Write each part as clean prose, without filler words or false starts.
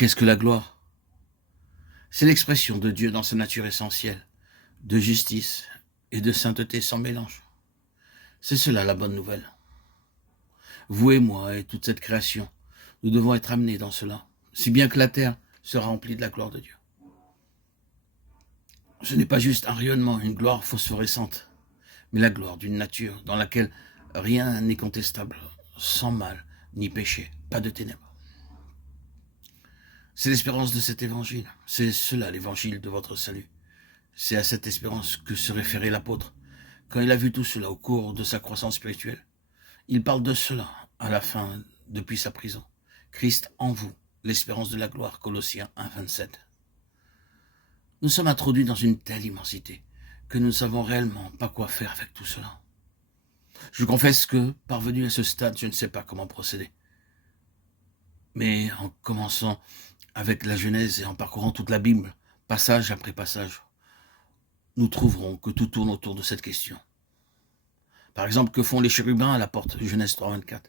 Qu'est-ce que la gloire? C'est l'expression de Dieu dans sa nature essentielle, de justice et de sainteté sans mélange. C'est cela la bonne nouvelle. Vous et moi et toute cette création, nous devons être amenés dans cela, si bien que la terre sera remplie de la gloire de Dieu. Ce n'est pas juste un rayonnement, une gloire phosphorescente, mais la gloire d'une nature dans laquelle rien n'est contestable, sans mal ni péché, pas de ténèbres. C'est l'espérance de cet évangile, c'est cela l'évangile de votre salut. C'est à cette espérance que se référait l'apôtre quand il a vu tout cela au cours de sa croissance spirituelle. Il parle de cela à la fin, depuis sa prison. Christ en vous, l'espérance de la gloire, Colossiens 1, 27. Nous sommes introduits dans une telle immensité que nous ne savons réellement pas quoi faire avec tout cela. Je confesse que, parvenu à ce stade, je ne sais pas comment procéder. Mais en commençant avec la Genèse et en parcourant toute la Bible, passage après passage, nous trouverons que tout tourne autour de cette question. Par exemple, que font les chérubins à la porte, Genèse 3, 24?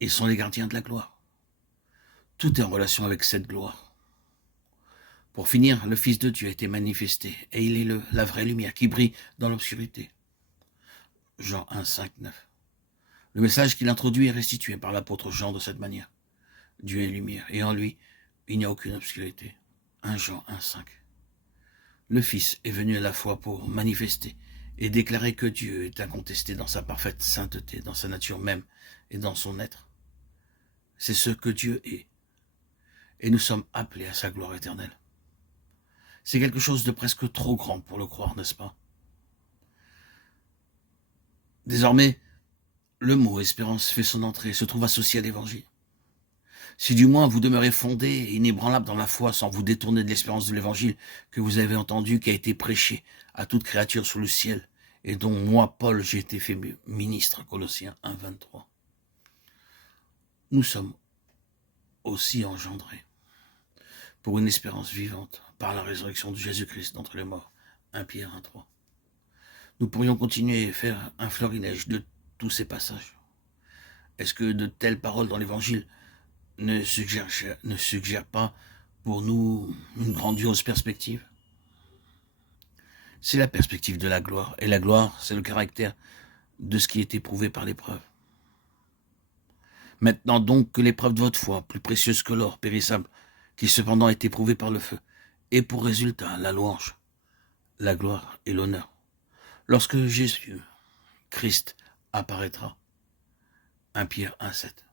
Ils sont les gardiens de la gloire. Tout est en relation avec cette gloire. Pour finir, le Fils de Dieu a été manifesté, et il est la vraie lumière qui brille dans l'obscurité. Jean 1, 5, 9. Le message qu'il introduit est restitué par l'apôtre Jean de cette manière. Dieu est lumière, et en lui, il n'y a aucune obscurité. 1 Jean 1, 5. Le Fils est venu à la fois pour manifester et déclarer que Dieu est incontesté dans sa parfaite sainteté, dans sa nature même et dans son être. C'est ce que Dieu est, et nous sommes appelés à sa gloire éternelle. C'est quelque chose de presque trop grand pour le croire, n'est-ce pas? Désormais, le mot espérance fait son entrée et se trouve associé à l'évangile. Si du moins vous demeurez fondé et inébranlable dans la foi sans vous détourner de l'espérance de l'évangile que vous avez entendu, qui a été prêché à toute créature sous le ciel, et dont moi, Paul, j'ai été fait ministre, Colossiens 1, 23. Nous sommes aussi engendrés pour une espérance vivante par la résurrection de Jésus-Christ d'entre les morts, 1 Pierre 1, 3. Nous pourrions continuer et faire un florilège de tous ces passages. Est-ce que de telles paroles dans l'évangile ne suggèrent pas pour nous une grandiose perspective? C'est la perspective de la gloire, et la gloire, c'est le caractère de ce qui est éprouvé par l'épreuve. Maintenant donc que l'épreuve de votre foi, plus précieuse que l'or périssable, qui cependant est éprouvée par le feu, et pour résultat la louange, la gloire et l'honneur, lorsque Jésus, Christ, apparaîtra. 1 Pierre 1, 7.